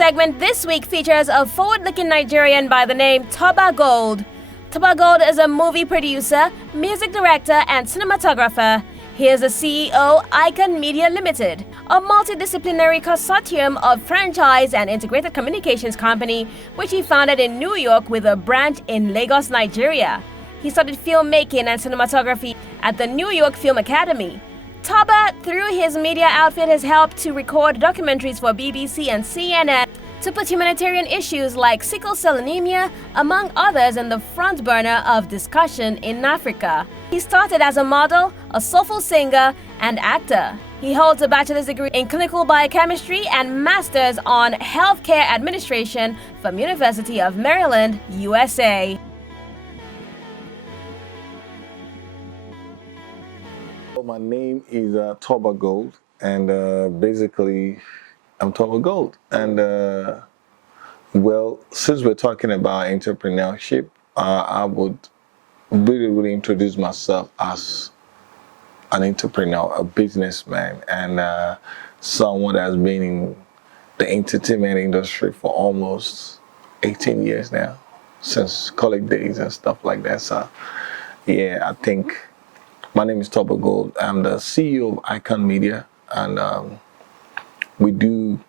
segment this week features a forward-looking Nigerian by the name Toba Gold. Toba Gold is a movie producer, music director, and cinematographer. He is the CEO, Icon Media Limited, a multidisciplinary consortium of franchise and integrated communications company, which he founded in New York with a branch in Lagos, Nigeria. He studied filmmaking and cinematography at the New York Film Academy. Toba, through his media outfit, has helped to record documentaries for BBC and CNN to put humanitarian issues like sickle cell anemia, among others, in the front burner of discussion in Africa. He started as a model, a soulful singer, and actor. He holds a bachelor's degree in clinical biochemistry and master's on healthcare administration from University of Maryland, USA. My name is Toba Gold, and basically I'm Toba Gold. And well, since we're talking about entrepreneurship, I would really introduce myself as an entrepreneur, a businessman, and someone that's been in the entertainment industry for almost 18 years now, since college days and stuff like that. So yeah, I think my name is Toba Gold. I'm the CEO of Icon Media, and we do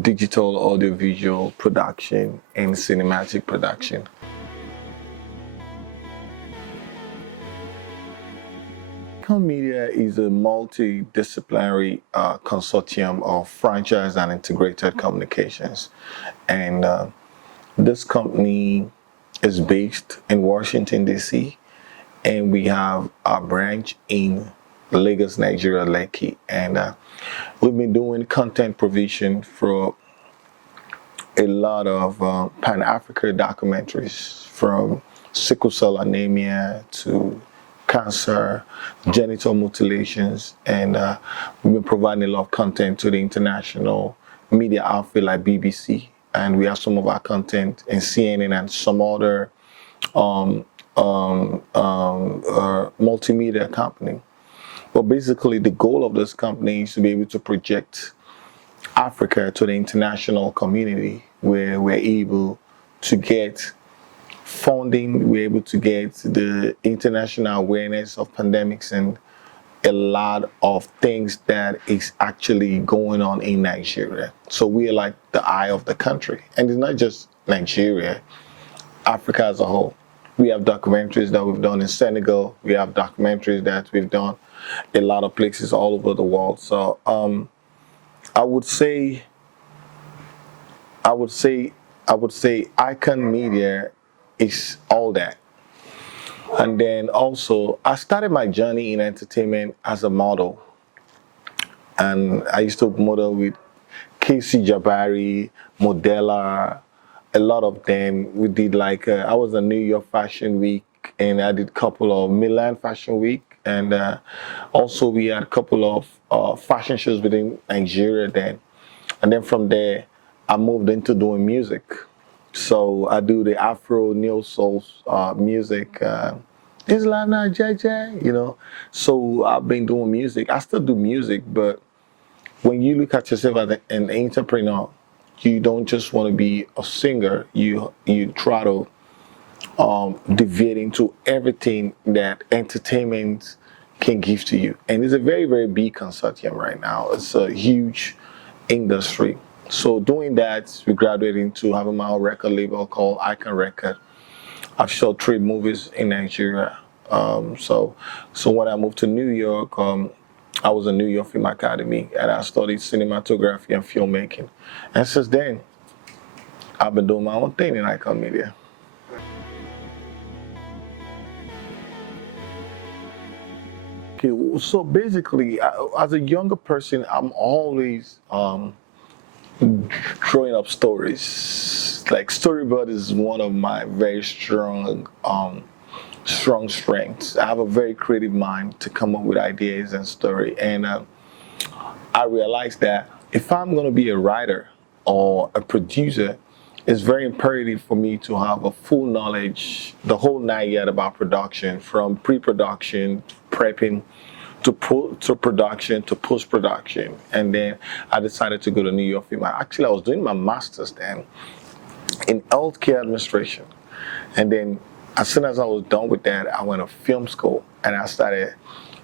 digital audiovisual production and cinematic production. Icon Media is a multi-disciplinary consortium of franchise and integrated communications. And this company is based in Washington, D.C., and we have our branch in Lagos, Nigeria, Lekki. And we've been doing content provision for a lot of Pan-African documentaries, from sickle cell anemia to cancer, genital mutilations, and we've been providing a lot of content to the international media outfit like BBC, and we have some of our content in CNN and some other multimedia company. But basically the goal of this company is to be able to project Africa to the international community, where we're able to get funding, we're able to get the international awareness of pandemics and a lot of things that is actually going on in Nigeria. So we're like the eye of the country. And it's not just Nigeria, Africa as a whole. We have documentaries that we've done in Senegal. We have documentaries that we've done a lot of places all over the world. So I would say Icon Media is all that. And then also, I started my journey in entertainment as a model. And I used to model with Casey Jabari, Modella, a lot of them. We did like, I was in New York Fashion Week, and I did a couple of Milan Fashion Week. And also we had a couple of fashion shows within Nigeria then. And then from there, I moved into doing music. So I do the Afro Neo Soul music. Islam JJ, you know. So I've been doing music. I still do music, but when you look at yourself as an entrepreneur, you don't just want to be a singer. You try to deviate into everything that entertainment can give to you. And it's a very big consortium right now. It's a huge industry. So doing that, we graduated into having my own record label called Icon Record. I've shot 3 movies in Nigeria. So when I moved to New York, I was in New York Film Academy, and I studied cinematography and filmmaking. And since then, I've been doing my own thing in Icon Media. Okay, so basically, as a younger person, I'm always drawing up stories. Like Storybird is one of my very strong strengths. I have a very creative mind to come up with ideas and story. And I realized that if I'm going to be a writer or a producer, it's very imperative for me to have a full knowledge, the whole 9 yards about production, from pre-production, prepping, to production to post production, and then I decided to go to New York Film. Actually, I was doing my master's then in healthcare administration, and then as soon as I was done with that, I went to film school and I started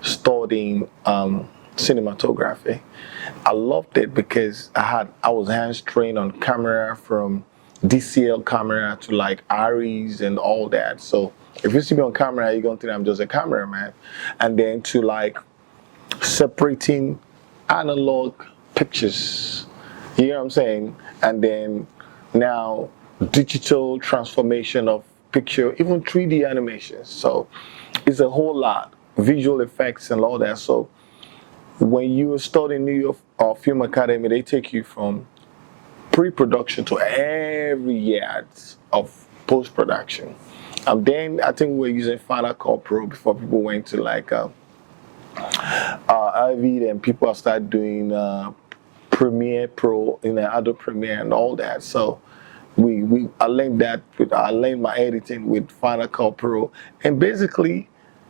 studying cinematography. I loved it because I was hands trained on camera, from DCL camera to like Aries and all that. So if you see me on camera, you're gonna think I'm just a cameraman, and then to like separating analog pictures, you know what I'm saying, and then now digital transformation of picture, even 3D animations. So it's a whole lot, visual effects and all that. So when you study New York Film Academy, they take you from pre-production to every yard of post-production. And then I think we were using Final Cut Pro before people went to like Avid, and people started doing Premiere Pro, Adobe Premiere and all that. So I learned my editing with Final Cut Pro, and basically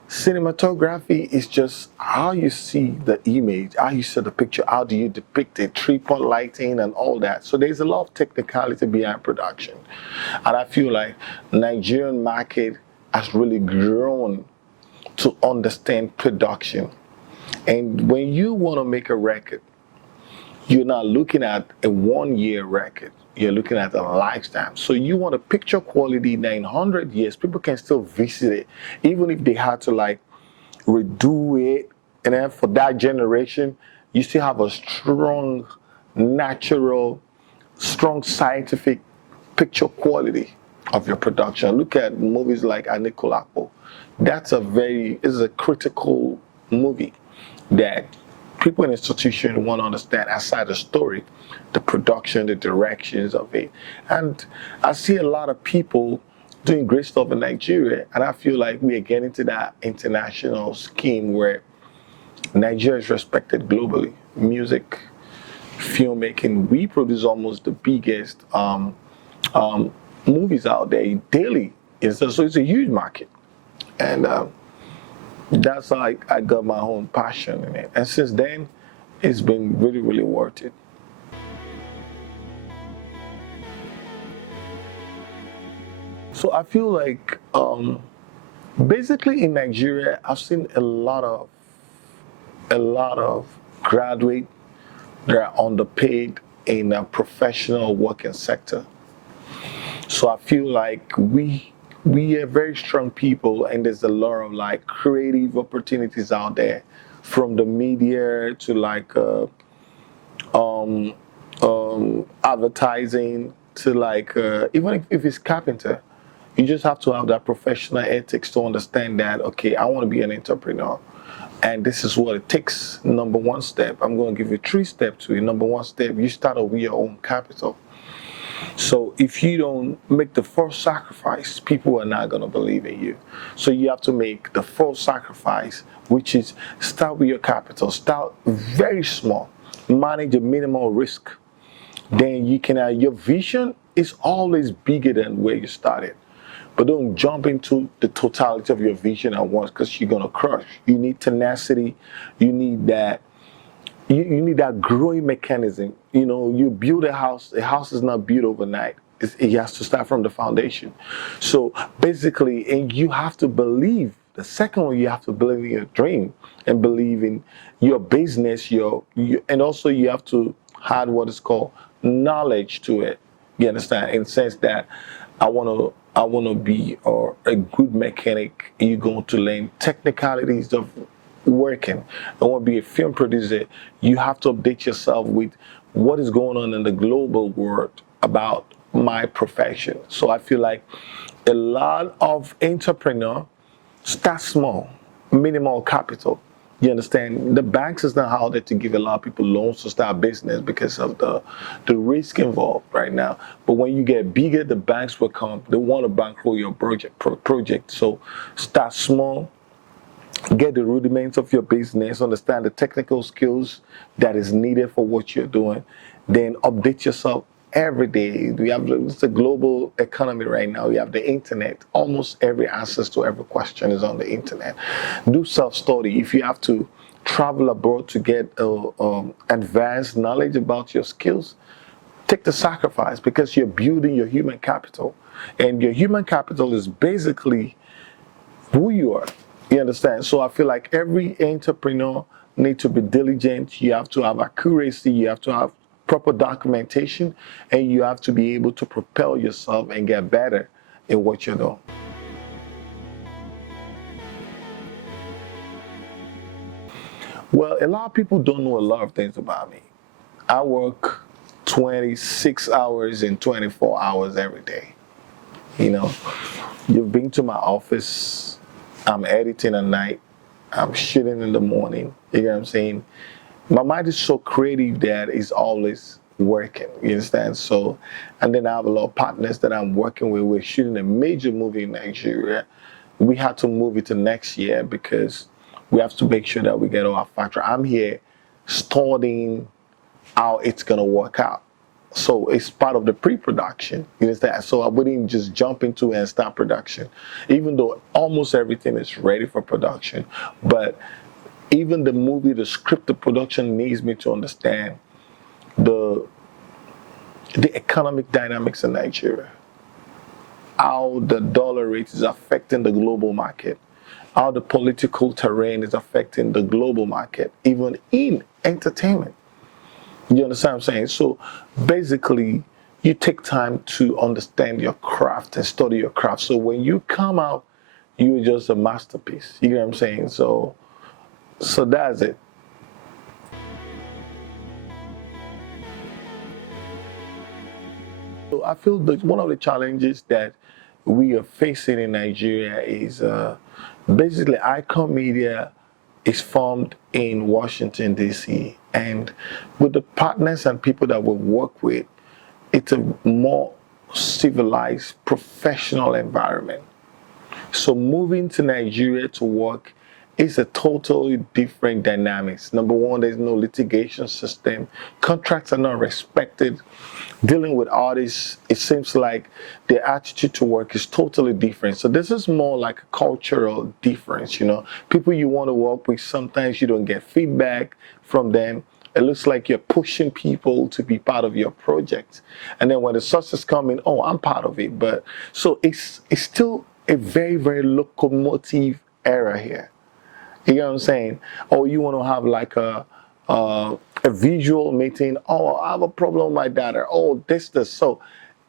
cinematography is just how you see the image, how you see the picture, how do you depict it, tripod lighting and all that. So there's a lot of technicality behind production, and I feel like Nigerian market has really grown to understand production. And when you want to make a record, you're not looking at a 1 year record. You're looking at a lifetime. So you want a picture quality that in 100 years, people can still visit it, even if they had to like redo it. And then for that generation, you still have a strong, natural, strong scientific picture quality of your production. Look at movies like Anaemia. That's is a critical movie that people in institutions want to understand outside the story, the production, the directions of it. And I see a lot of people doing great stuff in Nigeria, and I feel like we are getting to that international scheme where Nigeria is respected globally. Music, filmmaking, we produce almost the biggest movies out there daily. So it's a huge market. And that's how I got my own passion in it. And since then, it's been really, really worth it. So I feel like basically in Nigeria, I've seen a lot of graduates that are underpaid in a professional working sector. So I feel like we are very strong people, and there's a lot of like creative opportunities out there, from the media to like advertising to like even if it's carpenter, you just have to have that professional ethics to understand that, okay, I want to be an entrepreneur, and this is what it takes. Number one step, I'm going to give you 3 steps to it. Number one step, you start with your own capital. So if you don't make the first sacrifice, people are not going to believe in you. So you have to make the first sacrifice, which is start with your capital. Start very small. Manage a minimal risk. Then you can your vision is always bigger than where you started. But don't jump into the totality of your vision at once, because you're going to crush. You need tenacity. You need that. You need that growing mechanism. You build a house is not built overnight. It has to start from the foundation. So basically, and you have to believe. The second one, you have to believe in your dream and believe in your business, and also you have to add what is called knowledge to it. You understand? In the sense that I want to be a good mechanic. You're going to learn technicalities of working. I want to be a film producer. You have to update yourself with what is going on in the global world about my profession. So I feel like a lot of entrepreneurs start small, minimal capital. You understand? The banks is not how to give a lot of people loans to start business because of the risk involved right now. But when you get bigger, the banks will come. They want to bankroll your project. So start small. Get the rudiments of your business, understand the technical skills that is needed for what you're doing, then update yourself every day. It's a global economy right now. We have the internet. Almost every answers to every question is on the internet. Do self-study. If you have to travel abroad to get advanced knowledge about your skills, take the sacrifice because you're building your human capital. And your human capital is basically who you are. You understand? So I feel like every entrepreneur needs to be diligent. You have to have accuracy. You have to have proper documentation, and you have to be able to propel yourself and get better in what you're doing. Well, a lot of people don't know a lot of things about me. I work 26 hours and 24 hours every day. You know, you've been to my office, I'm editing at night, I'm shooting in the morning, you know what I'm saying? My mind is so creative that it's always working, you understand? So, and then I have a lot of partners that I'm working with. We're shooting a major movie in Nigeria. We had to move it to next year because we have to make sure that we get all our factory. I'm here studying how it's gonna work out. So it's part of the pre-production, you understand? So I wouldn't just jump into and start production, even though almost everything is ready for production. But even the movie, the script, the production needs me to understand the economic dynamics in Nigeria, how the dollar rate is affecting the global market, how the political terrain is affecting the global market, even in entertainment. You understand what I'm saying? So basically, you take time to understand your craft and study your craft. So when you come out, you're just a masterpiece. You know what I'm saying? So that's it. So I feel that one of the challenges that we are facing in Nigeria is basically Icon Media is formed in Washington, D.C. And with the partners and people that we work with, it's a more civilized, professional environment. So moving to Nigeria to work is a totally different dynamics. Number one, there's no litigation system. Contracts are not respected. Dealing with artists, it seems like their attitude to work is totally different. So this is more like a cultural difference, you know. People you want to work with, sometimes you don't get feedback from them. It looks like you're pushing people to be part of your project. And then when the success comes in, oh, I'm part of it. But so it's still a very, very locomotive era here. You know what I'm saying? Or you want to have like a visual meeting. Oh, I have a problem with my data. Oh, this. So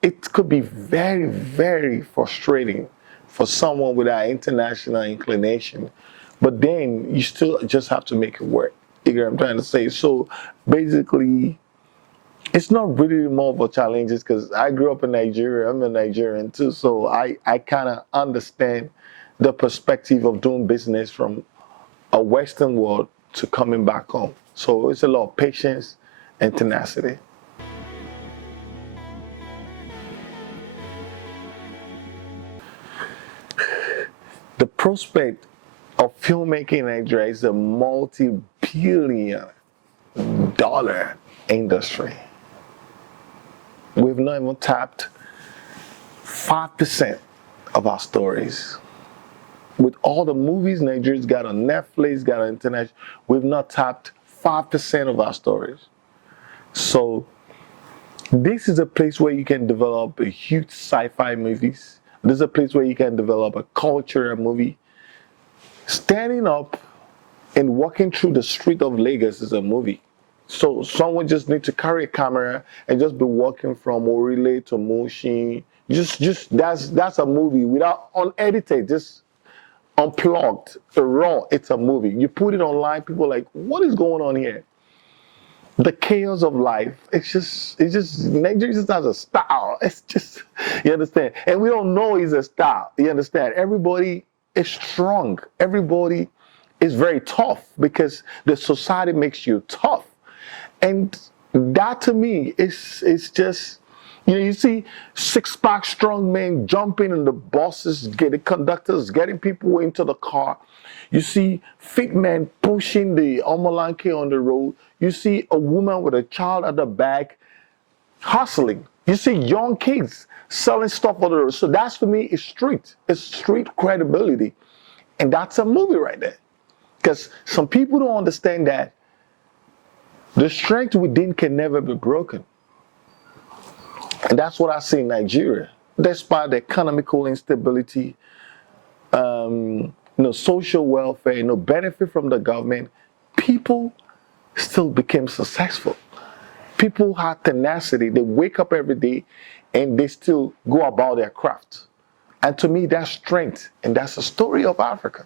it could be very, very frustrating for someone with that international inclination. But then you still just have to make it work. You know what I'm trying to say? So basically, it's not really more of a challenge because I grew up in Nigeria. I'm a Nigerian too. So I kind of understand the perspective of doing business from a Western world to coming back home. So it's a lot of patience and tenacity. The prospect of filmmaking in Nigeria is a multi-billion-dollar industry. We've not even tapped 5% of our stories. With all the movies Nigeria's got on Netflix, got on internet, we've not tapped 5% of our stories. So this is a place where you can develop a huge sci-fi movies. This is a place where you can develop a cultural movie. Standing up and walking through the street of Lagos is a movie. So someone just needs to carry a camera and just be walking from Orile to Mushin. Just that's a movie without unedited, just unplugged, raw. It's a movie. You put it online, people are like, what is going on here? The chaos of life. It's just Nigeria just has a style. It's just, you understand? And we don't know it's a style. You understand? Everybody is strong. Everybody is very tough because the society makes you tough. And that to me is just, you know, you see six-pack strong men jumping in the buses, getting conductors, getting people into the car. You see fit men pushing the omolanke on the road. You see a woman with a child at the back hustling. You see young kids selling stuff on the road. So that's for me is street. It's street credibility. And that's a movie right there. Because some people don't understand that the strength within can never be broken. And that's what I see in Nigeria. Despite the economical instability, social welfare, benefit from the government, people still became successful. People had tenacity. They wake up every day and they still go about their craft. And to me, that's strength. And that's the story of Africa.